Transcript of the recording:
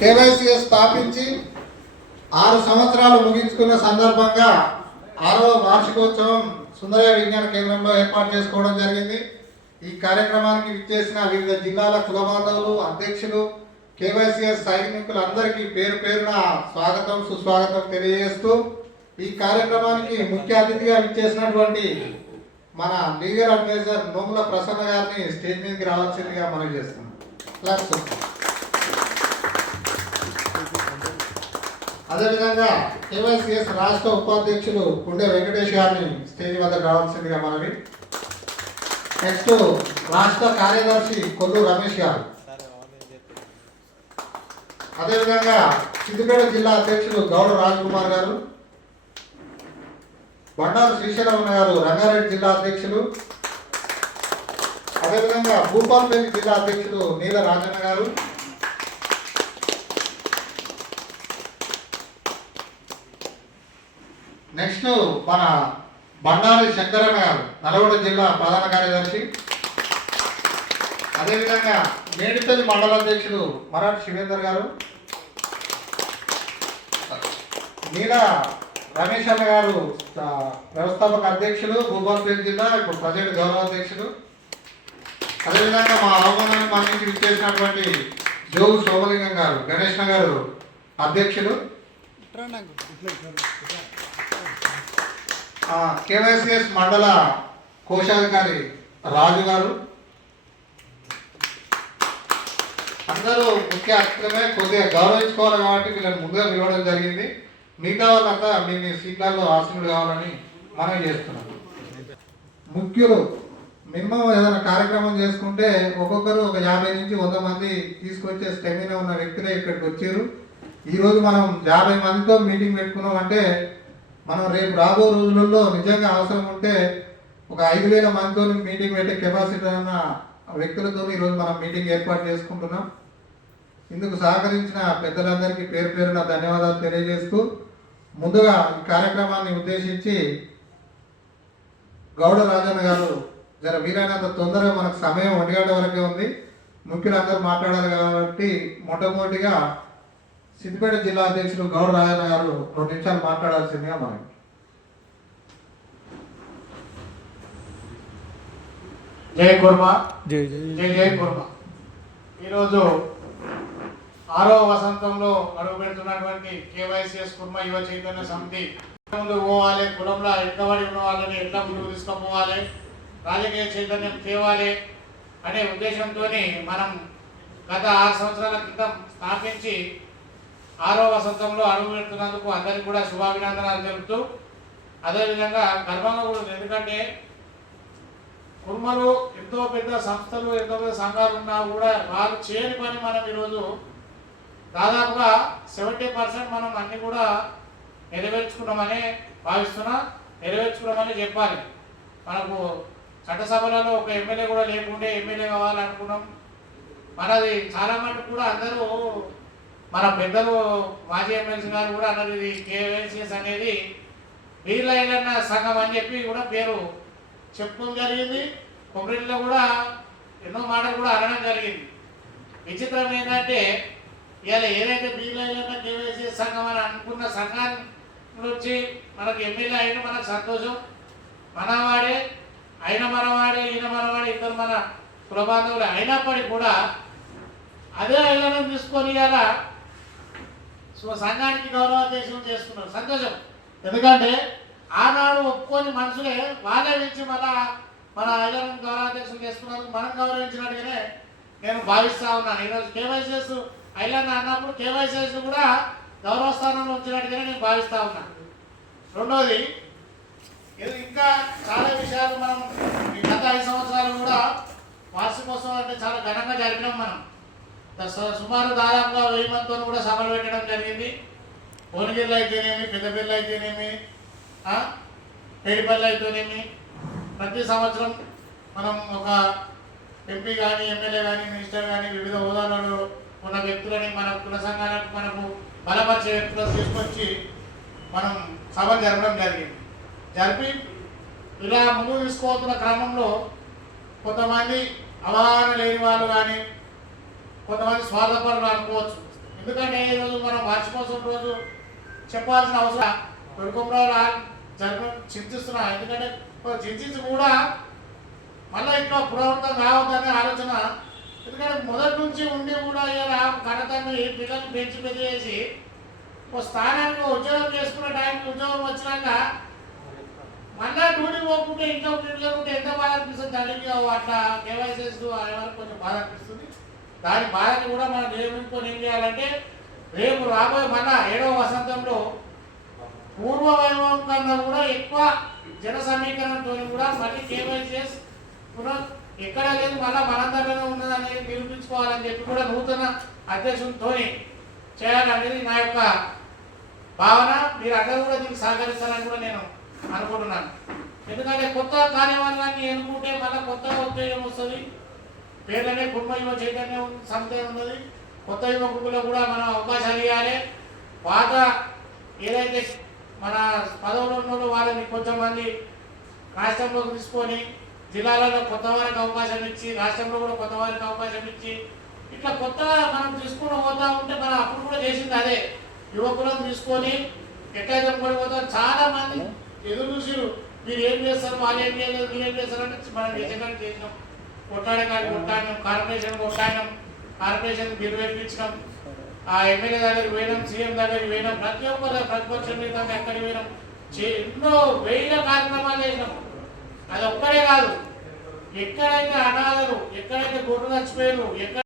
KYCS స్థాపించి 6 సంవత్సరాలు ముగించుకున్న సందర్భంగా 6వ వార్షికోత్సవం సుందరయ్య విజ్ఞాన కేంద్రంలో ఏర్పాటు చేసుకోవడం జరిగింది. ఈ కార్యక్రమానికి విచ్చేసిన వివిధ జిల్లాల కులబాంధవులు, అధ్యక్షులు, కేవైసీఎస్ సైనికులందరికీ పేరు పేరున స్వాగతం సుస్వాగతం తెలియజేస్తూ ఈ కార్యక్రమానికి ముఖ్య అతిథిగా విచ్చేసినటువంటి మన లీగల్ అడ్వైజర్ నోముల ప్రసన్న గారిని స్టేజ్ మీదకి రావాల్సిందిగా మనం చేస్తున్నాం. అదేవిధంగా కేవైసీఎస్ రాష్ట్ర ఉపాధ్యక్షులు కుండే వెంకటేష్ గారిని స్టేజ్ వద్దకు రావాల్సిందిగా మనవి. నెక్స్ట్ రాష్ట్ర కార్యదర్శి కొల్లు రమేష్ గారు, అదేవిధంగా సిద్దిపేట జిల్లా అధ్యక్షులు గౌడ రాజ్ కుమార్ గారు, బండారు శ్రీశైలమ్మ గారు రంగారెడ్డి జిల్లా అధ్యక్షులు, అదేవిధంగా భూపాలపల్లి జిల్లా అధ్యక్షులు నీల రాజన్న గారు, నెక్స్ట్ మన బండారి శంకరన్న గారు నల్గొండ జిల్లా ప్రధాన కార్యదర్శి, అదేవిధంగా మేడిపల్లి మండల అధ్యక్షులు మరాఠ్ శివేందర్ గారు, నీల రమేష్ అన్న గారు వ్యవస్థాపక అధ్యక్షులు భూపాలపల్లి జిల్లా, ఇప్పుడు ప్రజెంట్ గౌరవ అధ్యక్షులు, అదేవిధంగా మా ఆహ్వానాన్ని మన్నించి విచ్చేసినటువంటి జోగు సోమలింగం గారు గణేష్ గారు అధ్యక్షులు, కేవైసీఎస్ మండల కోశాధికారి రాజు గారు, అందరూ ముఖ్య అతిథులమే. కొద్దిగా గౌరవించుకోవాలి కాబట్టి వీళ్ళని ముందుగా పిలవడం జరిగింది. మిగతా వాళ్ళంతా మీ సీట్లలో ఆసనులు కావాలని మనం చేస్తున్నాం. ముఖ్యులు మినిమం ఏదైనా కార్యక్రమం చేసుకుంటే ఒక్కొక్కరు ఒక 50 నుంచి 100 మంది తీసుకొచ్చే స్టెమినా ఉన్న వ్యక్తులే ఇక్కడికి వచ్చారు. ఈరోజు మనం 50 మందితో మీటింగ్ పెట్టుకున్నాం అంటే మనం రేపు రాబో రోజులలో నిజంగా అవసరం ఉంటే ఒక 5,000 మందితో మీటింగ్ పెట్టే కెపాసిటీ ఉన్న వ్యక్తులతో ఈరోజు మనం మీటింగ్ ఏర్పాటు చేసుకుంటున్నాం. ఇందుకు సహకరించిన పెద్దలందరికీ పేరు పేరున ధన్యవాదాలు తెలియజేస్తూ ముందుగా ఈ కార్యక్రమాన్ని ఉద్దేశించి గౌడ రాజన్న గారు జర వీలైనంత తొందరగా మనకు సమయం 1 గంట వరకే ఉంది, ముఖ్యులందరూ మాట్లాడాలి కాబట్టి మొట్టమొదటిగా సిద్దిపేట జిల్లా అధ్యక్షులు గౌడ రాజన్న గారు 2 నిమిషాలు మాట్లాడాల్సిందిగా మనం. జై కుర్మా, జై జై జై కుర్మా. ఈరోజు 6వ వసంతంలో అడుగు పెడుతున్నటువంటి కేవైసీఎస్ కుర్మా యువ చైతన్య సమితి ముందు పోవాలి, కులంలో ఎక్కబడి ఉన్న వాళ్ళని ఎట్లా ముందుకు తీసుకుపోవాలి, రాజకీయ చైతన్యం తేవాలి అనే ఉద్దేశంతో మనం గత 6 సంవత్సరాల క్రితం స్థాపించి 6వ వసంతంలో అడుగు పెడుతున్నందుకు అందరికీ కూడా శుభాభినందనాలు తెలుపుతూ, అదేవిధంగా గర్వంగా కూడా ఎందుకంటే కుర్మలు ఎంతో పెద్ద సంస్థలు, ఎంతో పెద్ద సంఘాలు ఉన్నా కూడా వాళ్ళు చేయని పని మనం ఈరోజు దాదాపుగా 70% మనం అన్ని కూడా నెరవేర్చుకున్నామని భావిస్తున్నా, నెరవేర్చుకున్నామని చెప్పాలి. మనకు చట్టసభలలో ఒక ఎమ్మెల్యే కూడా లేకుంటే ఎమ్మెల్యే కావాలనుకున్నాం. మనది చాలా మటుకు కూడా అందరూ మన పెద్దలు మాజీ ఎమ్మెల్సీ గారు కూడా అన్నది ఇది కేవైసీఎస్ అనేది వీళ్ళైన సంఘం అని చెప్పి కూడా పేరు చెప్పుకోవడం జరిగింది. కొబ్బరిలో కూడా ఎన్నో మాటలు కూడా అనడం జరిగింది. విచిత్రం ఏంటంటే ఇవాళ ఏదైతే వీళ్ళైన కేవైసీఎస్ సంఘం అని అనుకున్న సంఘాన్ని వచ్చి మనకు ఎమ్మెల్యే అయినా మనకు సంతోషం. మనవాడే అయిన మనవాడే ఈయన మనవాడే ఇద్దరు మన కులబాంధవులు అయినప్పటికీ కూడా అదే ఐలను తీసుకొని ఇలా సంఘానికి గౌరవాధ్యక్షం చేసుకున్నారు. సంతోషం. ఎందుకంటే ఆనాడు ఒప్పుకొని మనుషులే వాళ్ళే నుంచి మన ఐలను గౌరవాధ్యక్షం చేసుకున్నందుకు మనం గౌరవించినట్టుగానే నేను భావిస్తూ ఉన్నాను. ఈరోజు కేవైసీఎస్ ఐలను అన్నప్పుడు కేవైసీఎస్ కూడా గౌరవ స్థానంలో ఉంచినట్టుగానే నేను భావిస్తూ ఉన్నాను. రెండోది ఇంకా చాలా విషయాలు మనం గత 5 సంవత్సరాలు కూడా వార్షికోత్సవం అంటే చాలా ఘనంగా జరిపినాం. మనం సుమారు దాదాపుగా 1000 మందితో కూడా సభలు పెట్టడం జరిగింది. భువనగిరిలో అయితేనేమి, పెద్దపల్లి అయితేనేమి, పేడిపల్లి అయితేనేమి ప్రతి సంవత్సరం మనం ఒక ఎంపీ కానీ, ఎమ్మెల్యే కానీ, మినిస్టర్ కానీ వివిధ హోదాలలో ఉన్న వ్యక్తులని మన కుల సంఘాలకు మనకు బలపరిచే వ్యక్తులను తీసుకొచ్చి మనం సభలు జరపడం జరిగింది. జరిపి ఇలా ముందుకు తీసుకోతున్న క్రమంలో కొంతమంది అవగాహన లేని వాళ్ళు కానీ, కొంతమంది స్వార్థపరులు అనుకోవచ్చు. ఎందుకంటే ఈరోజు మనం వార్షికోత్సవం రోజు చెప్పాల్సిన అవసరం కొడుకుమరావు చింతిస్తున్నా. ఎందుకంటే చింతించి కూడా మళ్ళీ ఇట్లా పునరావృతం కావద్దనే ఆలోచన. ఎందుకంటే మొదటి నుంచి ఉండి కూడా కన్నతండ్రి పిల్లల్ని పెంచి పెద్ద చేసి ఓ స్థానానికి ఉద్యోగం చేసుకునే టైంకి ఉద్యోగం వచ్చినాక మళ్ళీ డ్యూటీ పోకుంటే ఇంట్లో ఉంటే ఎంత బాధ అనిపిస్తుంది తండ్రికి. అట్లా కేవైసీస్ వరకు కొంచెం బాధ అనిపిస్తుంది. దాని బాధని కూడా మనం నియమించుకొని ఏం చేయాలంటే రేపు రాబోయే మన 7వ వసంతంలో పూర్వ వైభవం కన్నా కూడా ఎక్కువ జన సమీకరణతో కూడా మళ్ళీ కేవైసీఎస్ ఎక్కడ లేదు మళ్ళీ మనందరిలోనే ఉన్నదనేది నిరూపించుకోవాలని చెప్పి కూడా నూతన అధ్యక్షునితో చేయాలనేది నా యొక్క భావన. మీరు అందరూ కూడా దీనికి సహకరిస్తారని కూడా నేను అనుకుంటున్నాను. ఎందుకంటే కొత్త కార్యవర్గాన్ని ఎన్నుకుంటే మళ్ళీ కొత్త ఉద్యోగం వస్తుంది. పేర్లనే కుటుంబ యువ చైతన్యం సంస్థ ఉన్నది. కొత్త యువకుల్లో కూడా మనం అవకాశాలు ఇవ్వాలి. పాత ఏదైతే మన పదవులు ఉన్నోళ్ళు వాళ్ళని కొంచెం మంది రాష్ట్రంలోకి తీసుకొని జిల్లాలలో కొత్త వారికి అవకాశం ఇచ్చి రాష్ట్రంలో కూడా కొత్త వారికి అవకాశం ఇచ్చి ఇట్లా కొత్తగా మనం తీసుకుని పోతా ఉంటే మనం అప్పుడు కూడా చేసింది అదే. యువకులను తీసుకొని ఎట్లయితే పడిపోతాం చాలా మంది ఎదురు చూసిరు. మీరు ఏం చేస్తారు, వాళ్ళు ఏం చేయలేదు, మీరు ఏం చేస్తారంటే మనం నిజంగానే చేసినాం. కొట్టాడే కానీ కొట్టాడినాం, కార్పొరేషన్ కొట్టాడినాం, కార్పొరేషన్ బిల్లు వేయించినాం, ఆ ఎమ్మెల్యే దగ్గరికి పోయినాం, సీఎం దగ్గరికి పోయినాం, ప్రతి ఒక్కరు ప్రతిపక్షం మీద ఎక్కడికి పోయినాం, ఎన్నో వేల కార్యక్రమాలు చేసినాం. అది ఒక్కడే కాదు, ఎక్కడైతే అనాథలు, ఎక్కడైతే గొర్రెలు చచ్చిపోయారు, ఎక్కడ